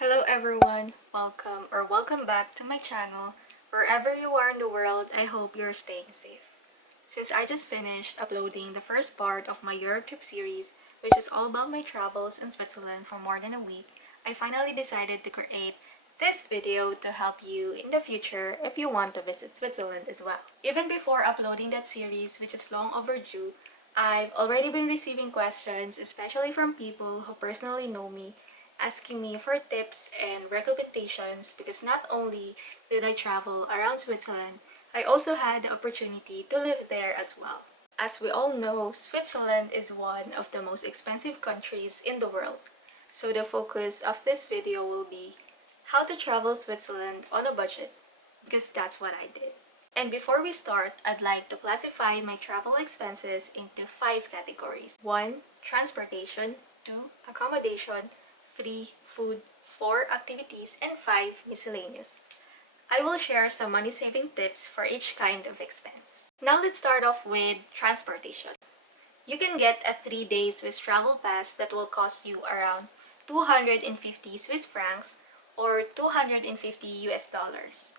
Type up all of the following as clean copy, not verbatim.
Hello everyone, welcome back to my channel. Wherever you are in the world, I hope you're staying safe. Since I just finished uploading the first part of my Europe trip series, which is all about my travels in Switzerland for more than a week, I finally decided to create this video to help you in the future if you want to visit Switzerland as well. Even before uploading that series, which is long overdue, I've already been receiving questions, especially from people who personally know me, asking me for tips and recommendations because not only did I travel around Switzerland, I also had the opportunity to live there as well. As we all know, Switzerland is one of the most expensive countries in the world. So the focus of this video will be how to travel Switzerland on a budget, because that's what I did. And before we start, I'd like to classify my travel expenses into 5 categories. 1. Transportation. 2. Accommodation. 3. Food. 4. Activities. And 5. Miscellaneous. I will share some money-saving tips for each kind of expense. Now let's start off with transportation. You can get a 3-day Swiss travel pass that will cost you around 250 Swiss francs or 250 US dollars.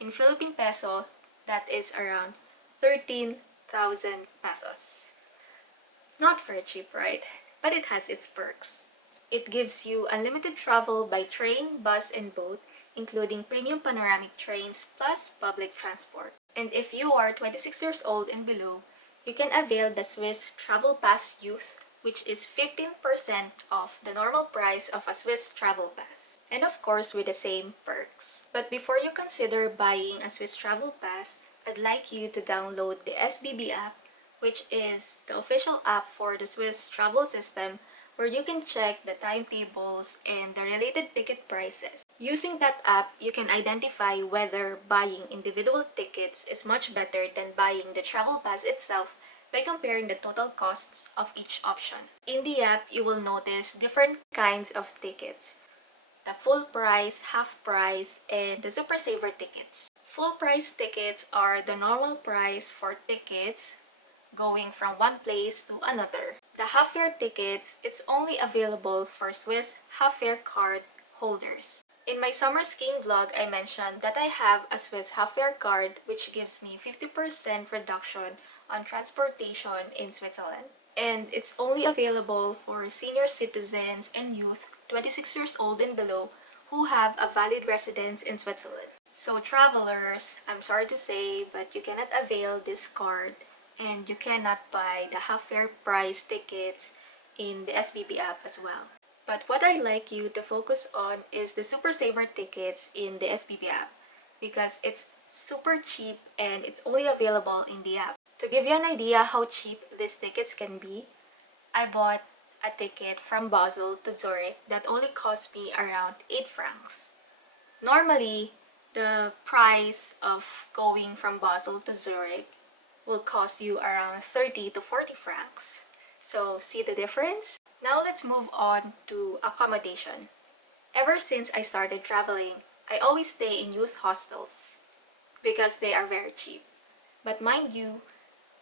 In Philippine peso, that is around 13,000 pesos. Not very cheap, right? But it has its perks. It gives you unlimited travel by train, bus, and boat, including premium panoramic trains plus public transport. And if you are 26 years old and below, you can avail the Swiss Travel Pass Youth, which is 15% off the normal price of a Swiss travel pass. And of course with the same perks. But before you consider buying a Swiss travel pass, I'd like you to download the SBB app, which is the official app for the Swiss travel system, where you can check the timetables and the related ticket prices. Using that app, you can identify whether buying individual tickets is much better than buying the travel pass itself by comparing the total costs of each option. In the app, you will notice different kinds of tickets: the full price, half price, and the super saver tickets. Full price tickets are the normal price for tickets going from one place to another. The half-fare tickets, it's only available for Swiss half-fare card holders. In my summer skiing vlog, I mentioned that I have a Swiss half-fare card which gives me 50% reduction on transportation in Switzerland. And it's only available for senior citizens and youth 26 years old and below who have a valid residence in Switzerland. So travelers, I'm sorry to say, but you cannot avail this card and you cannot buy the half-fare price tickets in the SBB app as well. But what I'd like you to focus on is the Super Saver tickets in the SBB app, because it's super cheap and it's only available in the app. To give you an idea how cheap these tickets can be, I bought a ticket from Basel to Zurich that only cost me around 8 francs. Normally, the price of going from Basel to Zurich will cost you around 30 to 40 francs. So see the difference? Now let's move on to accommodation. Ever since I started traveling, I always stay in youth hostels because they are very cheap. But mind you,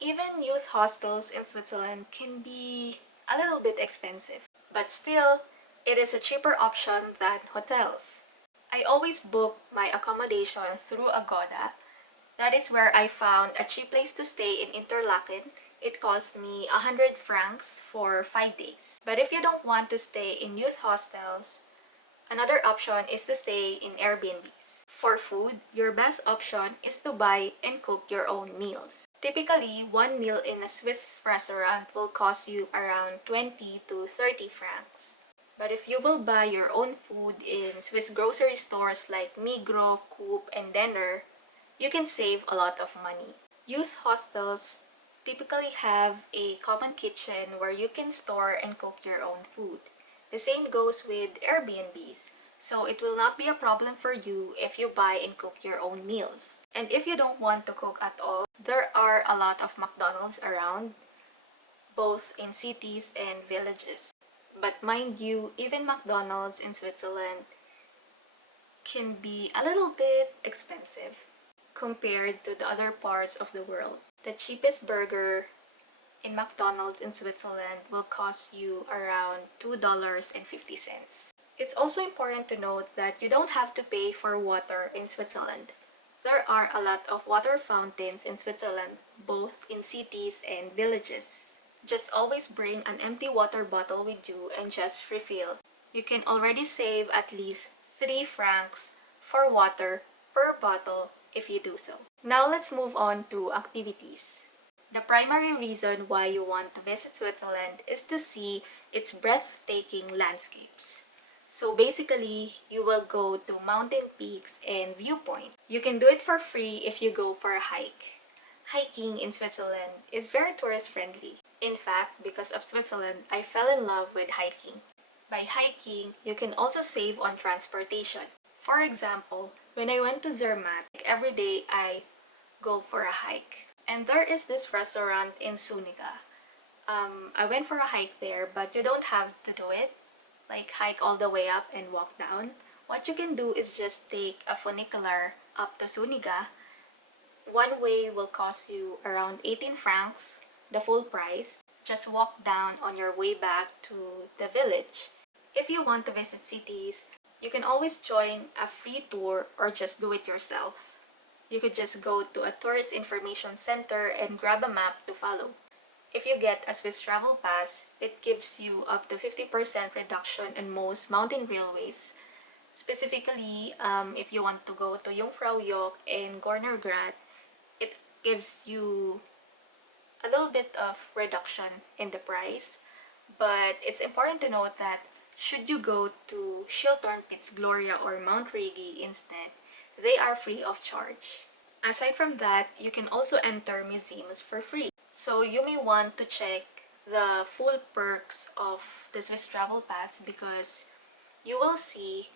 even youth hostels in Switzerland can be a little bit expensive. But still, it is a cheaper option than hotels. I always book my accommodation through Agoda. That is where I found a cheap place to stay in Interlaken. It cost me 100 francs for 5 days. But if you don't want to stay in youth hostels, another option is to stay in Airbnbs. For food, your best option is to buy and cook your own meals. Typically, one meal in a Swiss restaurant will cost you around 20 to 30 francs. But if you will buy your own food in Swiss grocery stores like Migros, Coop, and Denner, you can save a lot of money. Youth hostels typically have a common kitchen where you can store and cook your own food. The same goes with Airbnbs, so it will not be a problem for you if you buy and cook your own meals. And if you don't want to cook at all, there are a lot of McDonald's around, both in cities and villages. But mind you, even McDonald's in Switzerland can be a little bit expensive compared to the other parts of the world. The cheapest burger in McDonald's in Switzerland will cost you around $2.50. It's also important to note that you don't have to pay for water in Switzerland. There are a lot of water fountains in Switzerland, both in cities and villages. Just always bring an empty water bottle with you and just refill. You can already save at least 3 francs for water per bottle if you do so. Now let's move on to activities. The primary reason why you want to visit Switzerland is to see its breathtaking landscapes. So basically, you will go to mountain peaks and viewpoints. You can do it for free if you go for a hike. Hiking in Switzerland is very tourist friendly. In fact, because of Switzerland, I fell in love with hiking. By hiking, you can also save on transportation. For example, when I went to Zermatt, every day I go for a hike. And there is this restaurant in Suniga. I went for a hike there, but you don't have to do it. Like hike all the way up and walk down. What you can do is just take a funicular up to Suniga. One way will cost you around 18 francs, the full price. Just walk down on your way back to the village. If you want to visit cities, you can always join a free tour or just do it yourself. You could just go to a tourist information center and grab a map to follow. If you get a Swiss travel pass, it gives you up to 50% reduction in most mountain railways. Specifically, if you want to go to Jungfraujoch and Gornergrat, it gives you a little bit of reduction in the price. But it's important to note that should you go to Schilthorn Piz Gloria or Mount Rigi instead, they are free of charge. Aside from that, you can also enter museums for free. So you may want to check the full perks of the Swiss Travel Pass because you will see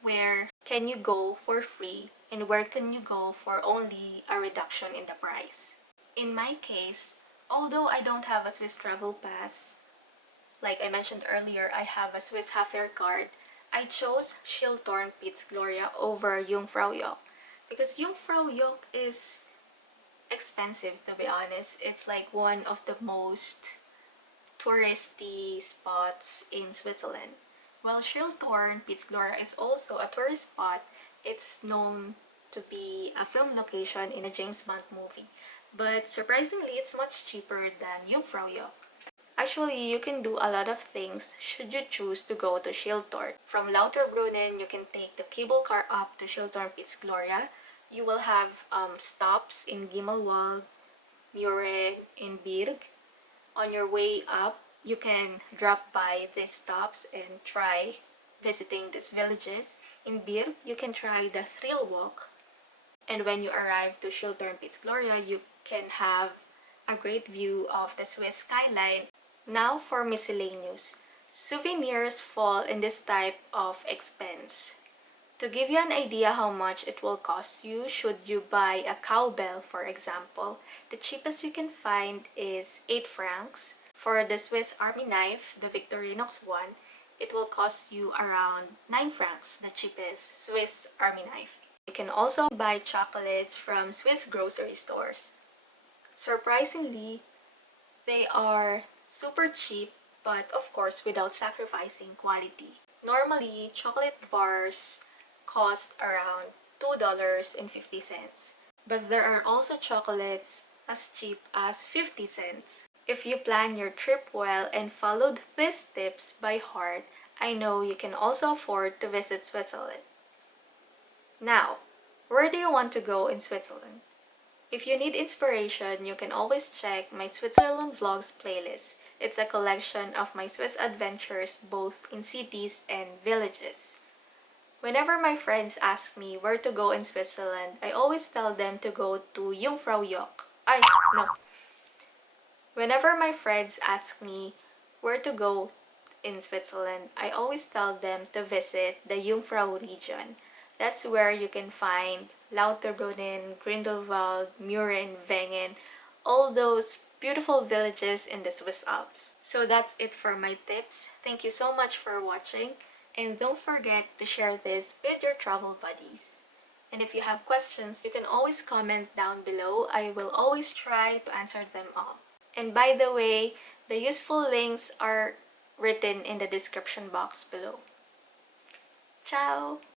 where can you go for free and where can you go for only a reduction in the price. In my case, although I don't have a Swiss Travel Pass, like I mentioned earlier, I have a Swiss half-air card. I chose Schilthorn Piz Gloria over Jungfraujoch because Jungfraujoch is expensive, to be honest. It's like one of the most touristy spots in Switzerland. While Schilthorn Piz Gloria is also a tourist spot, it's known to be a film location in a James Bond movie. But surprisingly, it's much cheaper than Jungfraujoch. Actually, you can do a lot of things should you choose to go to Schilthorn. From Lauterbrunnen, you can take the cable car up to Schilthorn Piz Gloria. You will have stops in Gimmelwald, Mure, and Birg. On your way up, you can drop by these stops and try visiting these villages. In Birg, you can try the thrill walk. And when you arrive to Schilthorn Piz Gloria, you can have a great view of the Swiss skyline. Now for miscellaneous. Souvenirs fall in this type of expense. To give you an idea how much it will cost you should you buy a cowbell, for example, the cheapest you can find is 8 francs. For the Swiss Army knife, the Victorinox one, it will cost you around 9 francs, the cheapest Swiss Army knife. You can also buy chocolates from Swiss grocery stores. Surprisingly, they are super cheap, but of course without sacrificing quality. Normally, chocolate bars cost around $2.50, but there are also chocolates as cheap as 50 cents. If you plan your trip well and followed these tips by heart, I know you can also afford to visit Switzerland. Now, where do you want to go in Switzerland? If you need inspiration, you can always check my Switzerland Vlogs playlist. It's a collection of my Swiss adventures both in cities and villages. Whenever my friends ask me where to go in Switzerland, I always tell them to go to Jungfraujoch. No. Whenever my friends ask me where to go in Switzerland, I always tell them to visit the Jungfrau region. That's where you can find Lauterbrunnen, Grindelwald, Mure, and Wengen, all those beautiful villages in the Swiss Alps. So that's it for my tips. Thank you so much for watching, and don't forget to share this with your travel buddies. And if you have questions, you can always comment down below. I will always try to answer them all. And by the way, the useful links are written in the description box below. Ciao!